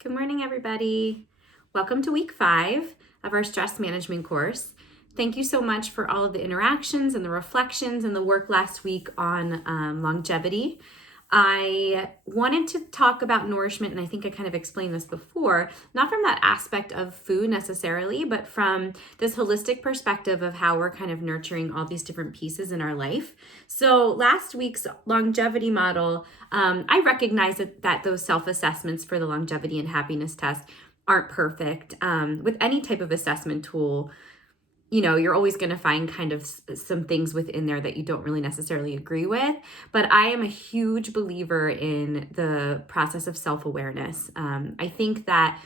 Good morning, everybody. Welcome to week 5 of our stress management course. Thank you so much for all of the interactions and the reflections and the work last week on longevity. I wanted to talk about nourishment, and I think I kind of explained this before, not from that aspect of food necessarily, but from this holistic perspective of how we're kind of nurturing all these different pieces in our life. So last week's longevity model, I recognize that those self-assessments for the longevity and happiness test aren't perfect. With any type of assessment tool, you're always going to find kind of some things within there that you don't really necessarily agree with. But I am a huge believer in the process of self-awareness. I think that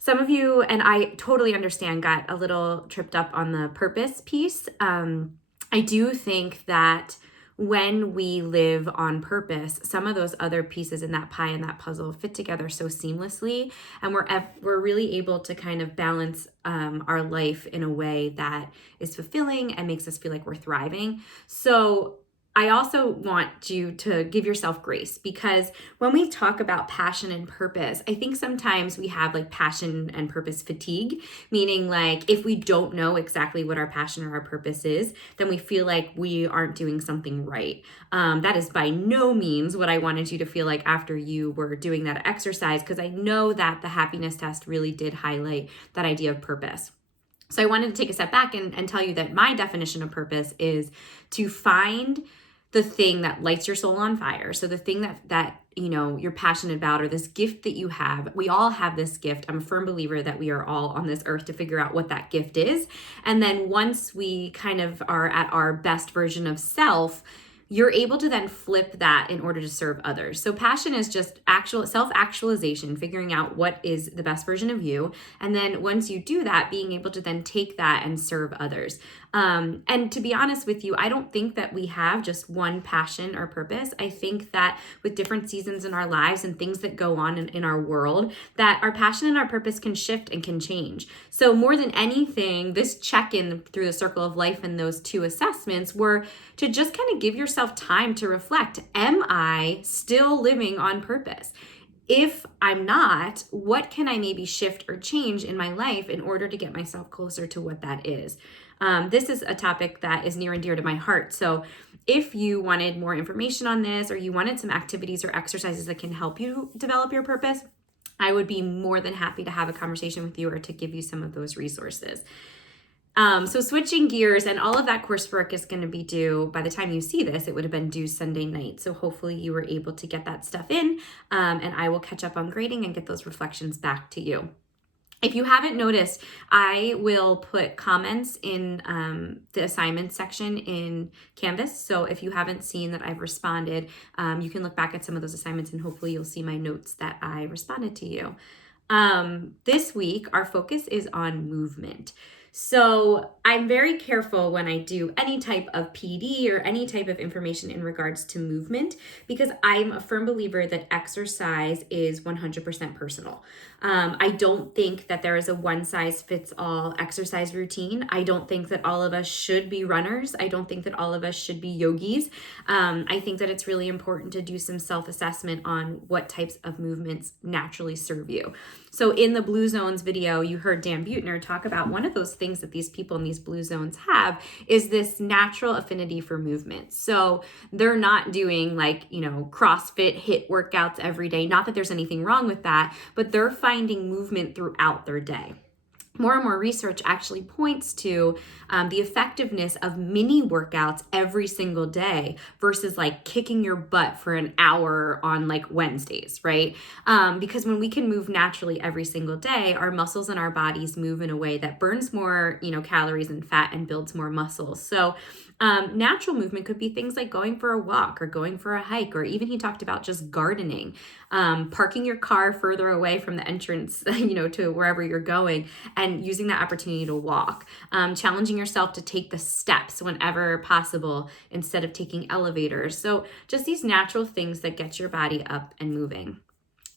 some of you, and I totally understand, got a little tripped up on the purpose piece. I do think that when we live on purpose, some of those other pieces in that pie and that puzzle fit together so seamlessly, and we're really able to kind of balance our life in a way that is fulfilling and makes us feel like we're thriving. So I also want you to give yourself grace, because when we talk about passion and purpose, I think sometimes we have like passion and purpose fatigue, meaning like if we don't know exactly what our passion or our purpose is, then we feel like we aren't doing something right. That is by no means what I wanted you to feel like after you were doing that exercise, because I know that the happiness test really did highlight that idea of purpose. So I wanted to take a step back and tell you that my definition of purpose is to find the thing that lights your soul on fire. So the thing that you're passionate about, or this gift that you have. We all have this gift. I'm a firm believer that we are all on this earth to figure out what that gift is. And then once we kind of are at our best version of self, you're able to then flip that in order to serve others. So passion is just actual self-actualization, figuring out what is the best version of you. And then once you do that, being able to then take that and serve others. And to be honest with you, I don't think that we have just one passion or purpose. I think that with different seasons in our lives and things that go on in our world, that our passion and our purpose can shift and can change. So more than anything, this check-in through the circle of life and those 2 assessments were to just kind of give yourself time to reflect. Am I still living on purpose? If I'm not, what can I maybe shift or change in my life in order to get myself closer to what that is? This is a topic that is near and dear to my heart. So if you wanted more information on this, or you wanted some activities or exercises that can help you develop your purpose, I would be more than happy to have a conversation with you or to give you some of those resources. So switching gears, and all of that coursework is going to be due by the time you see this. It would have been due Sunday night. So hopefully you were able to get that stuff in, and I will catch up on grading and get those reflections back to you. If you haven't noticed, I will put comments in the assignment section in Canvas. So if you haven't seen that I've responded, you can look back at some of those assignments and hopefully you'll see my notes that I responded to you. This week, our focus is on movement. So I'm very careful when I do any type of PD or any type of information in regards to movement, because I'm a firm believer that exercise is 100% personal. I don't think that there is a one-size-fits-all exercise routine. I don't think that all of us should be runners. I don't think that all of us should be yogis. I think that it's really important to do some self-assessment on what types of movements naturally serve you. So in the Blue Zones video, you heard Dan Buettner talk about one of those things that these people in these blue zones have is this natural affinity for movement. So they're not doing like, CrossFit HIIT workouts every day. Not that there's anything wrong with that, but they're finding movement throughout their day. More and more research actually points to the effectiveness of mini workouts every single day versus like kicking your butt for an hour on like Wednesdays, right? Because when we can move naturally every single day, our muscles and our bodies move in a way that burns more, calories and fat and builds more muscles. So natural movement could be things like going for a walk or going for a hike, or even he talked about just gardening, parking your car further away from the entrance, to wherever you're going, and using that opportunity to walk, challenging yourself to take the steps whenever possible instead of taking elevators. So just these natural things that get your body up and moving.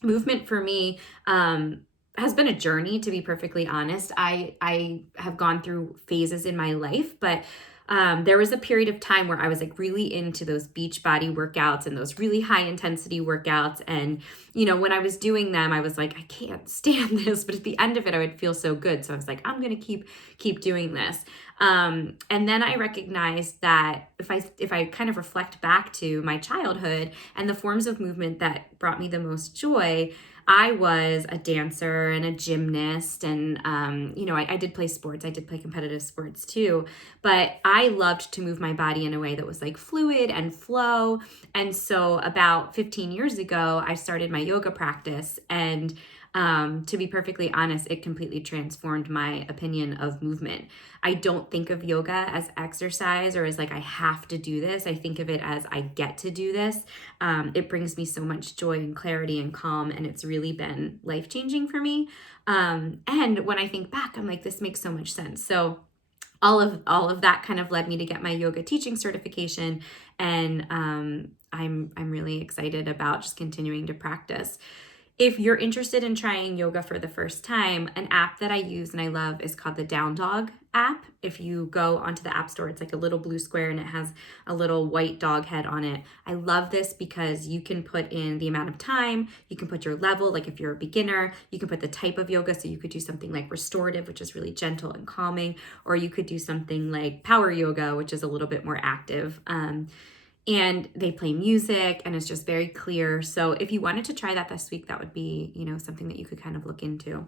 Movement for me, has been a journey, to be perfectly honest. I have gone through phases in my life, but there was a period of time where I was like really into those beach body workouts and those really high intensity workouts. And, when I was doing them, I was like, I can't stand this. But at the end of it, I would feel so good. So I was like, I'm going to keep doing this. And then I recognized that if I kind of reflect back to my childhood and the forms of movement that brought me the most joy, I was a dancer and a gymnast, and I did play sports. I did play competitive sports too, but I loved to move my body in a way that was like fluid and flow. And so about 15 years ago, I started my yoga practice, and to be perfectly honest, it completely transformed my opinion of movement. I don't think of yoga as exercise or as like, I have to do this. I think of it as I get to do this. It brings me so much joy and clarity and calm, and it's really been life-changing for me. And when I think back, I'm like, this makes so much sense. So all of that kind of led me to get my yoga teaching certification. And I'm really excited about just continuing to practice. If you're interested in trying yoga for the first time, an app that I use and I love is called the Down Dog app. If you go onto the App Store, it's like a little blue square and it has a little white dog head on it. I love this because you can put in the amount of time, you can put your level, like if you're a beginner, you can put the type of yoga. So you could do something like restorative, which is really gentle and calming, or you could do something like power yoga, which is a little bit more active. And they play music and it's just very clear. So if you wanted to try that this week, that would be, something that you could kind of look into.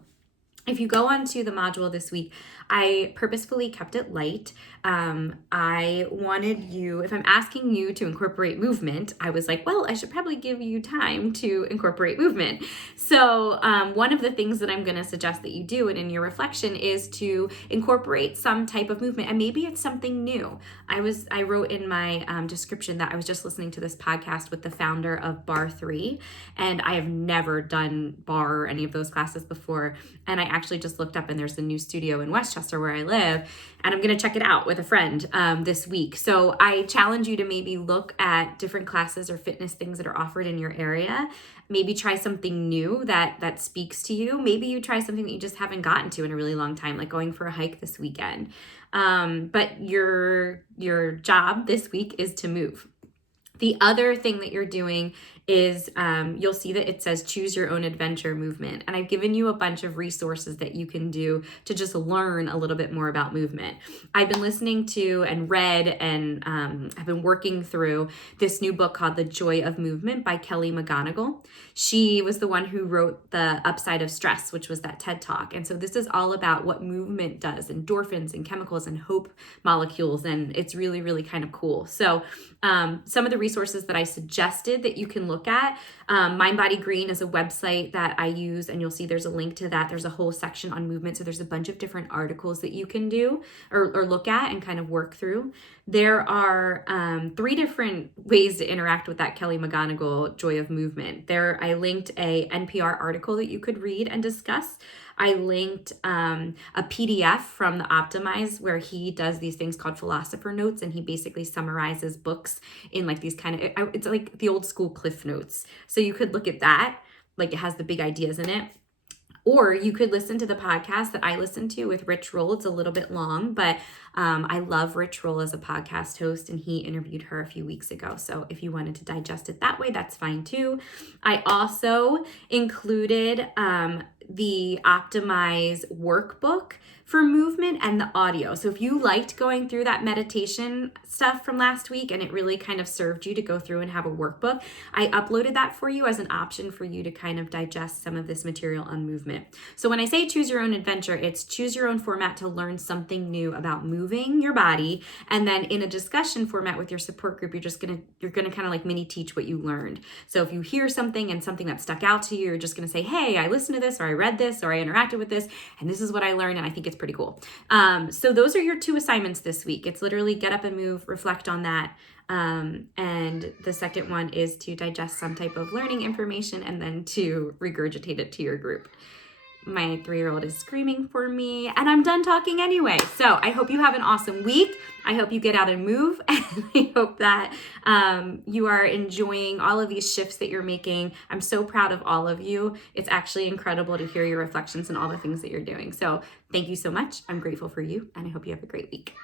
If you go on to the module this week, I purposefully kept it light. I wanted you, if I'm asking you to incorporate movement, I was like, well, I should probably give you time to incorporate movement. So one of the things that I'm going to suggest that you do and in your reflection is to incorporate some type of movement. And maybe it's something new. I wrote in my description that I was just listening to this podcast with the founder of Barre3, and I have never done barre or any of those classes before. And I actually just looked up, and there's a new studio in Westchester where I live, and I'm going to check it out with a friend this week. So I challenge you to maybe look at different classes or fitness things that are offered in your area. Maybe try something new that speaks to you. Maybe you try something that you just haven't gotten to in a really long time, like going for a hike this weekend. But your job this week is to move. The other thing that you're doing is you'll see that it says choose your own adventure movement. And I've given you a bunch of resources that you can do to just learn a little bit more about movement. I've been listening to and read and I've been working through this new book called The Joy of Movement by Kelly McGonigal. She was the one who wrote The Upside of Stress, which was that TED Talk. And so this is all about what movement does, endorphins and chemicals and hope molecules. And it's really, really kind of cool. So some of the resources that I suggested that you can look at, Mind Body Green is a website that I use, and you'll see there's a link to that. There's a whole section on movement. So there's a bunch of different articles that you can do or look at and kind of work through. There are 3 different ways to interact with that Kelly McGonigal Joy of Movement. I linked a NPR article that you could read and discuss. I linked a PDF from the Optimize where he does these things called philosopher notes, and he basically summarizes books in like these kind of, it's like the old school Cliff Notes. So you could look at that, like it has the big ideas in it. Or you could listen to the podcast that I listened to with Rich Roll. It's a little bit long, but I love Rich Roll as a podcast host, and he interviewed her a few weeks ago. So if you wanted to digest it that way, that's fine too. I also included the Optimize workbook for movement and the audio. So if you liked going through that meditation stuff from last week and it really kind of served you to go through and have a workbook, I uploaded that for you as an option for you to kind of digest some of this material on movement. So when I say choose your own adventure, it's choose your own format to learn something new about moving your body. And then in a discussion format with your support group, you're gonna kind of like mini teach what you learned. So if you hear something and something that stuck out to you, you're just gonna say, hey, I listened to this, or I read this, or I interacted with this, and this is what I learned, and I think it's pretty cool. So those are your 2 assignments this week. It's literally get up and move, reflect on that. And the second one is to digest some type of learning information and then to regurgitate it to your group. My 3-year-old is screaming for me, and I'm done talking anyway. So I hope you have an awesome week. I hope you get out and move, and I hope that you are enjoying all of these shifts that you're making. I'm so proud of all of you. It's actually incredible to hear your reflections and all the things that you're doing. So thank you so much. I'm grateful for you, and I hope you have a great week.